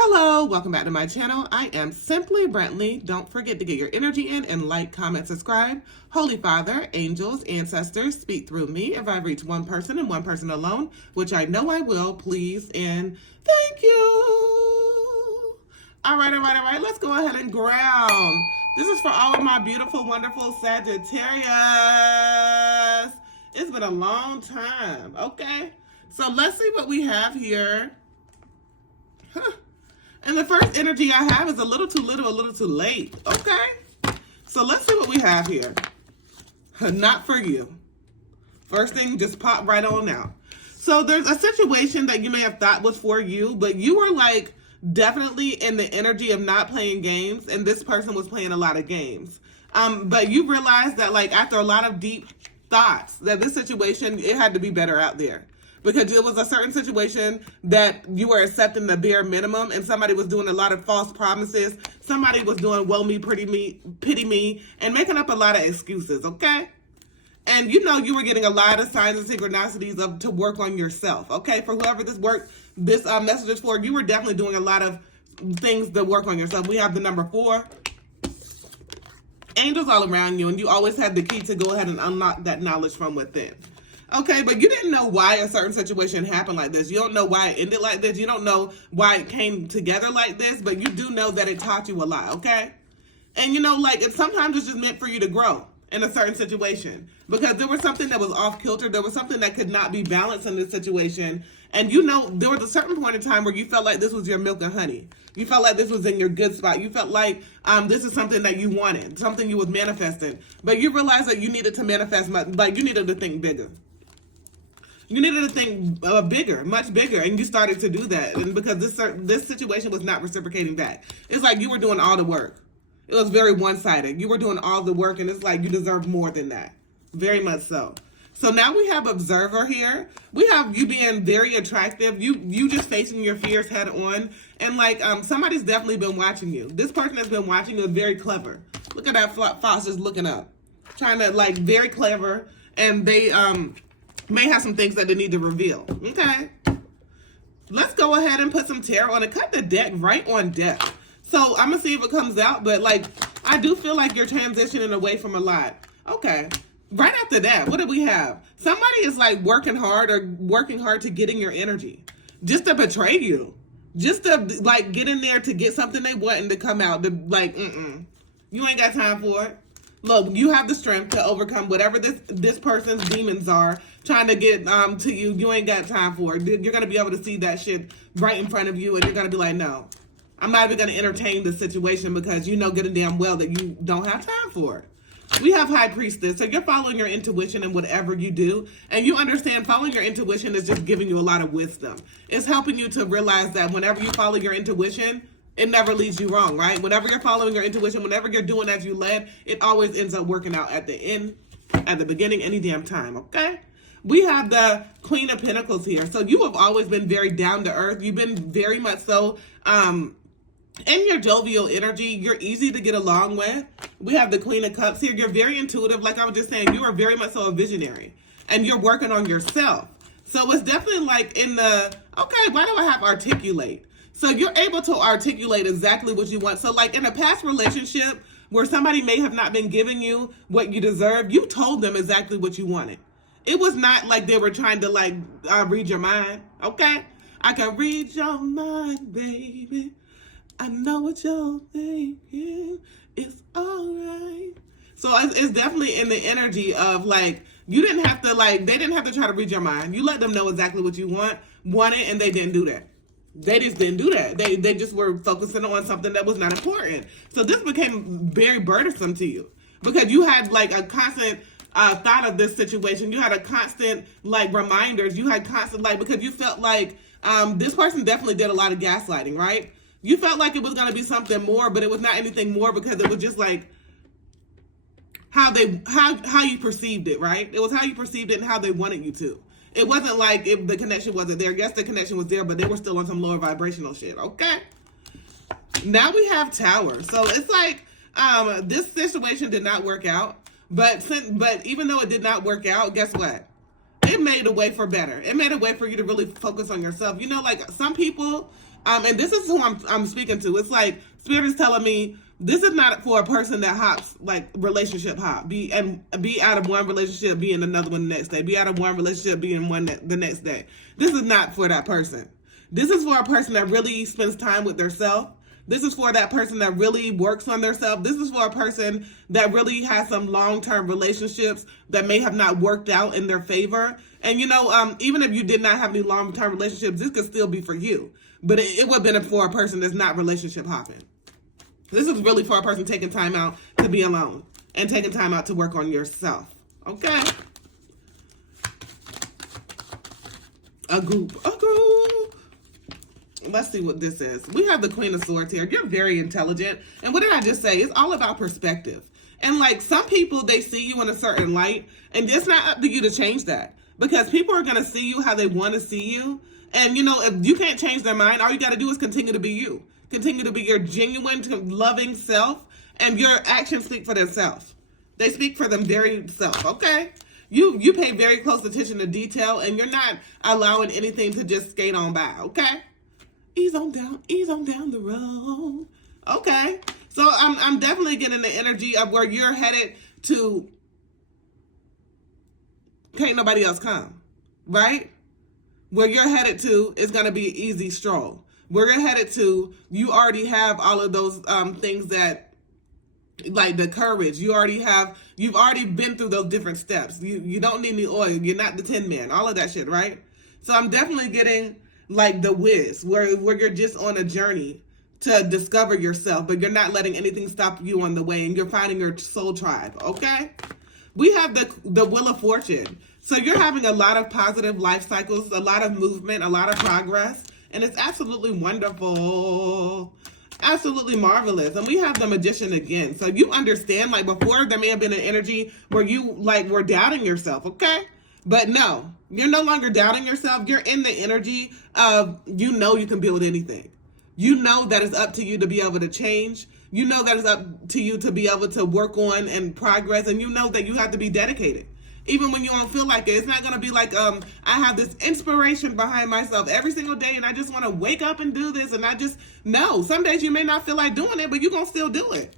Hello, welcome back to my channel. I am simply Brantley. Don't forget to get your energy in and like, comment, subscribe. Holy Father, angels, ancestors, speak through me. If I reach one person and one person alone, which I know I will, please and thank you. All right. Let's go ahead and ground. This is for all of my beautiful, wonderful Sagittarius. It's been a long time, okay? So let's see what we have here. And the first energy I have is a little too little, a little too late. Okay. So let's see what we have here. Not for you. First thing, just pop right on out. So there's a situation that you may have thought was for you, but you were like definitely in the energy of not playing games, and this person was playing a lot of games. But you realized that like after a lot of deep thoughts that this situation, it had to be better out there. Because it was a certain situation that you were accepting the bare minimum, and somebody was doing a lot of false promises. Somebody was doing woe me, pity me, and making up a lot of excuses, okay? And you know you were getting a lot of signs and synchronicities to work on yourself, okay? For whoever this message is for, you were definitely doing a lot of things to work on yourself. We have the number 4. Angels all around you, and you always had the key to go ahead and unlock that knowledge from within. Okay, but you didn't know why a certain situation happened like this. You don't know why it ended like this. You don't know why it came together like this, but you do know that it taught you a lot, okay? And you know, like, sometimes it's just meant for you to grow in a certain situation because there was something that was off kilter. There was something that could not be balanced in this situation. And you know, there was a certain point in time where you felt like this was your milk and honey. You felt like this was in your good spot. You felt like this is something that you wanted, something you was manifesting. But you realized that you needed to manifest, like you needed to think bigger. You needed to think bigger, much bigger, and you started to do that. And because this situation was not reciprocating back. It's like you were doing all the work. It was very one-sided. You were doing all the work, and it's like you deserve more than that. Very much so. So now we have observer here. We have you being very attractive. You just facing your fears head on. And like somebody's definitely been watching you. This person has been watching you, very clever. Look at that fox just looking up. Trying to like very clever. And they may have some things that they need to reveal. Okay. Let's go ahead and put some tarot on it. Cut the deck right on deck. So I'm going to see if it comes out. But like, I do feel like you're transitioning away from a lot. Okay. Right after that, what do we have? Somebody is like working hard to get in your energy. Just to betray you. Just to like get in there to get something they want and to come out. To, like, you ain't got time for it. Look, you have the strength to overcome whatever this person's demons are trying to get to you. You ain't got time for it. You're going to be able to see that shit right in front of you, and you're going to be like, no, I'm not even going to entertain this situation because you know good and damn well that you don't have time for it. We have High Priestess, so you're following your intuition in whatever you do, and you understand following your intuition is just giving you a lot of wisdom. It's helping you to realize that whenever you follow your intuition, it never leads you wrong, right? Whenever you're following your intuition, whenever you're doing as you led, it always ends up working out at the end, at the beginning, any damn time, okay? We have the Queen of Pentacles here. So you have always been very down to earth. You've been very much so in your jovial energy. You're easy to get along with. We have the Queen of Cups here. You're very intuitive. Like I was just saying, you are very much so a visionary. And you're working on yourself. So it's definitely like in the, okay, why do I have articulate? So you're able to articulate exactly what you want. So like in a past relationship where somebody may have not been giving you what you deserve, you told them exactly what you wanted. It was not like they were trying to like read your mind, okay? I can read your mind, baby. I know what you're thinking. It's all right. So it's definitely in the energy of like, you didn't have to like, they didn't have to try to read your mind. You let them know exactly what you wanted, and they didn't do that. They just didn't do that. They just were focusing on something that was not important. So this became very burdensome to you because you had like a constant thought of this situation. You had a constant like reminders. You had constant like, because you felt like this person definitely did a lot of gaslighting, right? You felt like it was going to be something more, but it was not anything more because it was just like how you perceived it, right? It was how you perceived it and how they wanted you to. It wasn't like the connection wasn't there. Yes, the connection was there, but they were still on some lower vibrational shit, okay? Now we have Tower. So it's like this situation did not work out. But even though it did not work out, guess what? It made a way for better. It made a way for you to really focus on yourself. You know, like some people, And this is who I'm speaking to. It's like Spirit is telling me this is not for a person that hops, like relationship hop. Be out of one relationship, be in another one the next day. Be out of one relationship, be in one the next day. This is not for that person. This is for a person that really spends time with their self. This is for that person that really works on their self. This is for a person that really has some long-term relationships that may have not worked out in their favor. And, even if you did not have any long-term relationships, this could still be for you. But it would have been for a person that's not relationship hopping. This is really for a person taking time out to be alone and taking time out to work on yourself. Okay? A group. Let's see what this is. We have the Queen of Swords here. You're very intelligent. And what did I just say? It's all about perspective. And like some people, they see you in a certain light. And it's not up to you to change that. Because people are going to see you how they want to see you. And, if you can't change their mind, all you got to do is continue to be you. Continue to be your genuine, loving self. And your actions speak for themselves. They speak for them very self, okay? You pay very close attention to detail. And you're not allowing anything to just skate on by, okay? Ease on down the road. Okay. So I'm definitely getting the energy of where you're headed to. Can't nobody else come. Right? Where you're headed to is going to be an easy stroll. Where you're headed to, you already have all of those things that, like the courage. You've already been through those different steps. You don't need any oil. You're not the Tin Man. All of that shit, right? So I'm definitely getting like the whiz, where you're just on a journey to discover yourself, but you're not letting anything stop you on the way, and you're finding your soul tribe, okay? We have the Wheel of Fortune. So you're having a lot of positive life cycles, a lot of movement, a lot of progress, and it's absolutely wonderful. Absolutely marvelous. And we have the Magician again. So you understand, like before, there may have been an energy where you were doubting yourself, okay? But no, you're no longer doubting yourself. You're in the energy of, you can build anything. You know that it's up to you to be able to change. You know that it's up to you to be able to work on and progress. And you know that you have to be dedicated. Even when you don't feel like it. It's not going to be like, I have this inspiration behind myself every single day and I just want to wake up and do this. And no, some days you may not feel like doing it, but you're going to still do it.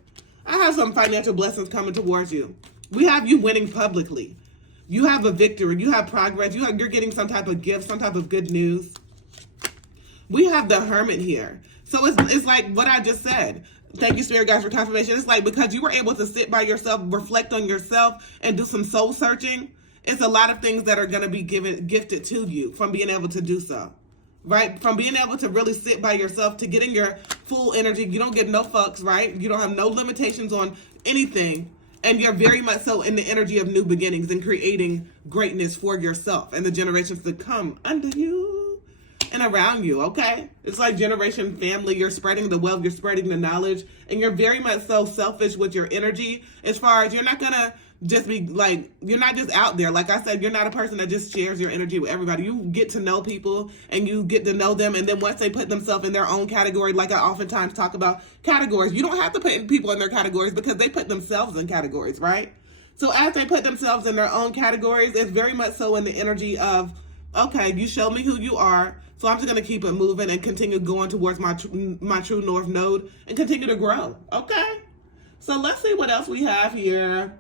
I have some financial blessings coming towards you. We have you winning publicly. You have a victory. You have progress. You're getting some type of gift, some type of good news. We have the Hermit here. So it's like what I just said. Thank you, Spirit Guides, for confirmation. It's like because you were able to sit by yourself, reflect on yourself, and do some soul searching, it's a lot of things that are going to be gifted to you from being able to do so. Right? From being able to really sit by yourself to getting your full energy. You don't get no fucks, right? You don't have no limitations on anything. And you're very much so in the energy of new beginnings and creating greatness for yourself and the generations to come under you and around you, okay? It's like generation family. You're spreading the wealth, you're spreading the knowledge, and you're very much so selfish with your energy as far as you're not going to just be like, you're not just out there. Like I said, you're not a person that just shares your energy with everybody. You get to know people and you get to know them. And then once they put themselves in their own category, like I oftentimes talk about categories, you don't have to put people in their categories because they put themselves in categories, right? So as they put themselves in their own categories, it's very much so in the energy of, okay, you show me who you are. So I'm just going to keep it moving and continue going towards my true north node and continue to grow. Okay. So let's see what else we have here.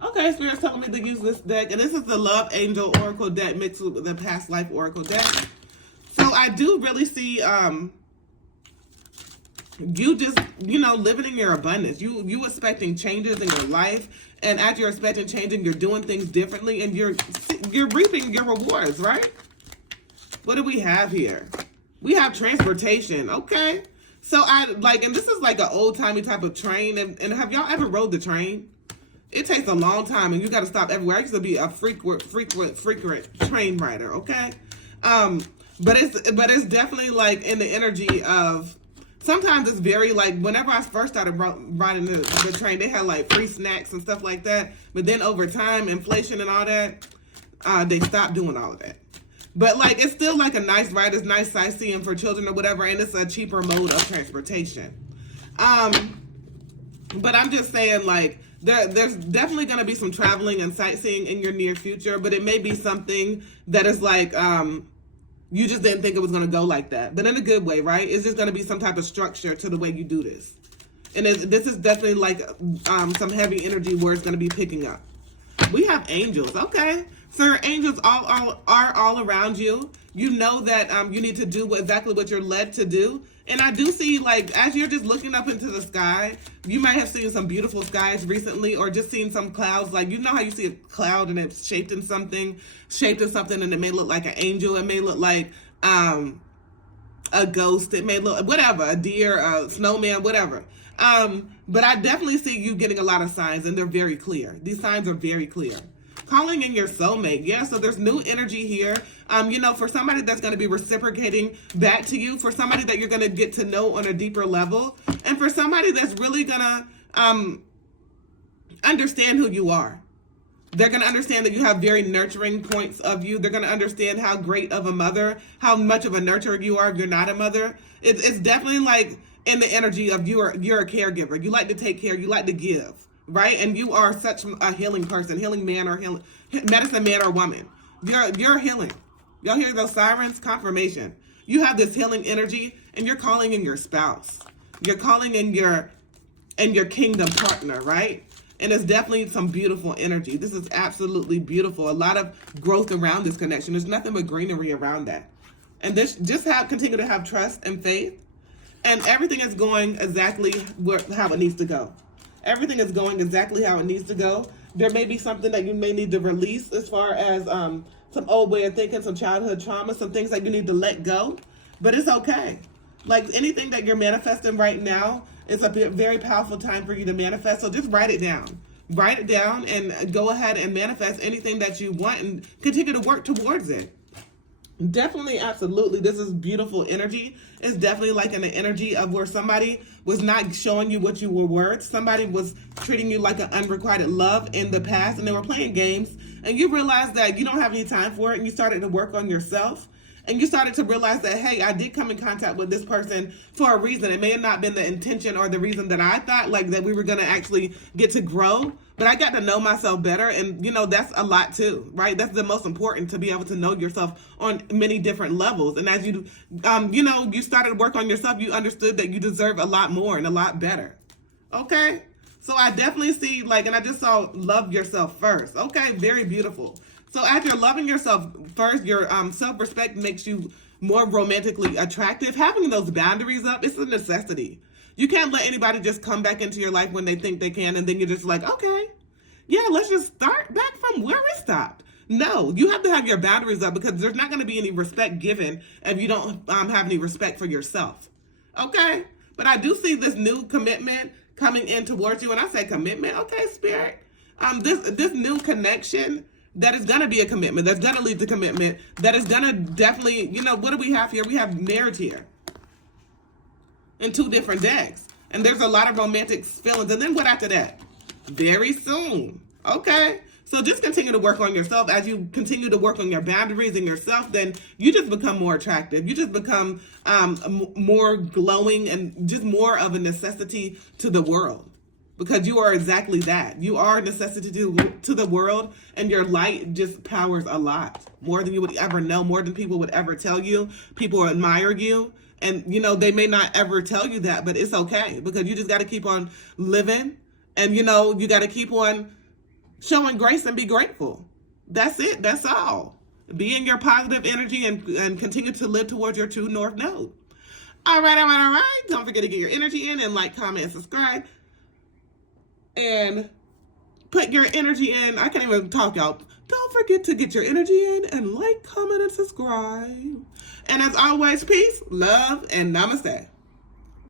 Okay, Spirit's telling me to use this deck. And this is the Love Angel Oracle deck mixed with the Past Life Oracle deck. So I do really see you just, living in your abundance. You expecting changes in your life. And as you're expecting changing, you're doing things differently. And you're reaping your rewards, right? What do we have here? We have transportation. Okay. So and this is like an old-timey type of train. And have y'all ever rode the train? It takes a long time, and you got to stop everywhere. I used to be a frequent train rider, okay? But it's definitely like in the energy of, sometimes it's very like, whenever I first started riding the train, they had like free snacks and stuff like that. But then over time, inflation and all that, they stopped doing all of that. But like, it's still like a nice ride. It's nice sightseeing for children or whatever, and it's a cheaper mode of transportation. But I'm just saying, like, there's definitely going to be some traveling and sightseeing in your near future, but it may be something that is like You just didn't think it was going to go like that, but in a good way, right? It's just going to be some type of structure to the way you do this. And this is definitely like some heavy energy where it's going to be picking up. We have angels. Okay. So angels are all around you. You know that you need to do exactly what you're led to do. And I do see, like, as you're just looking up into the sky, you might have seen some beautiful skies recently, or just seen some clouds. Like, you know how you see a cloud and it's shaped in something, and it may look like an angel. It may look like a ghost. It may look whatever, a deer, a snowman, whatever. But I definitely see you getting a lot of signs, and they're very clear. These signs are very clear. Calling in your soulmate. Yeah, so there's new energy here. You know, for somebody that's going to be reciprocating back to you, for somebody that you're going to get to know on a deeper level, and for somebody that's really going to understand who you are. They're going to understand that you have very nurturing points of you. They're going to understand how great of a mother, how much of a nurturer you are if you're not a mother. It's definitely like in the energy of you're a caregiver. You like to take care. You like to give. Right? And you are such a healing person, healing man or healing medicine man or woman. You're healing. Y'all hear those sirens? Confirmation. You have this healing energy, and you're calling in your spouse. You're calling in your kingdom partner, right? And it's definitely some beautiful energy. This is absolutely beautiful. A lot of growth around this connection. There's nothing but greenery around that. And this continue to have trust and faith, and everything is going exactly how it needs to go. Everything is going exactly how it needs to go. There may be something that you may need to release as far as some old way of thinking, some childhood trauma, some things that you need to let go. But it's okay. Like anything that you're manifesting right now, it's a very powerful time for you to manifest. So just write it down. Write it down and go ahead and manifest anything that you want and continue to work towards it. Definitely, absolutely. This is beautiful energy. It's definitely like in the energy of where somebody was not showing you what you were worth. Somebody was treating you like an unrequited love in the past, and they were playing games. And you realized that you don't have any time for it, and you started to work on yourself. And you started to realize that, hey, I did come in contact with this person for a reason. It may have not been the intention or the reason that I thought, like, that we were going to actually get to grow. But I got to know myself better. And, you know, that's a lot, too, right? That's the most important, to be able to know yourself on many different levels. And as you, you started to work on yourself, you understood that you deserve a lot more and a lot better. Okay? So I definitely see, like, and I just saw love yourself first. Okay? Very beautiful. So as you're loving yourself first, your self-respect makes you more romantically attractive. Having those boundaries up, it's a necessity. You can't let anybody just come back into your life when they think they can, and then you're just like, okay, yeah, let's just start back from where we stopped. No, you have to have your boundaries up, because there's not going to be any respect given if you don't have any respect for yourself. Okay? But I do see this new commitment coming in towards you. And I say commitment, okay, Spirit. This new connection that is going to be a commitment, that's going to lead to commitment, that is going to definitely, what do we have here? We have marriage here in two different decks. And there's a lot of romantic feelings. And then what after that? Very soon. Okay? So just continue to work on yourself. As you continue to work on your boundaries and yourself, then you just become more attractive. You just become more glowing and just more of a necessity to the world. Because you are exactly that. You are a necessity to the world, and your light just powers a lot. More than you would ever know, more than people would ever tell you. People admire you. And, they may not ever tell you that, but it's okay. Because you just got to keep on living. And, you got to keep on showing grace and be grateful. That's it. That's all. Be in your positive energy and continue to live towards your true north node. All right. Don't forget to get your energy in and like, comment, and subscribe. And put your energy in. I can't even talk, y'all. Don't forget to get your energy in and like, comment, and subscribe. And as always, peace, love, and namaste.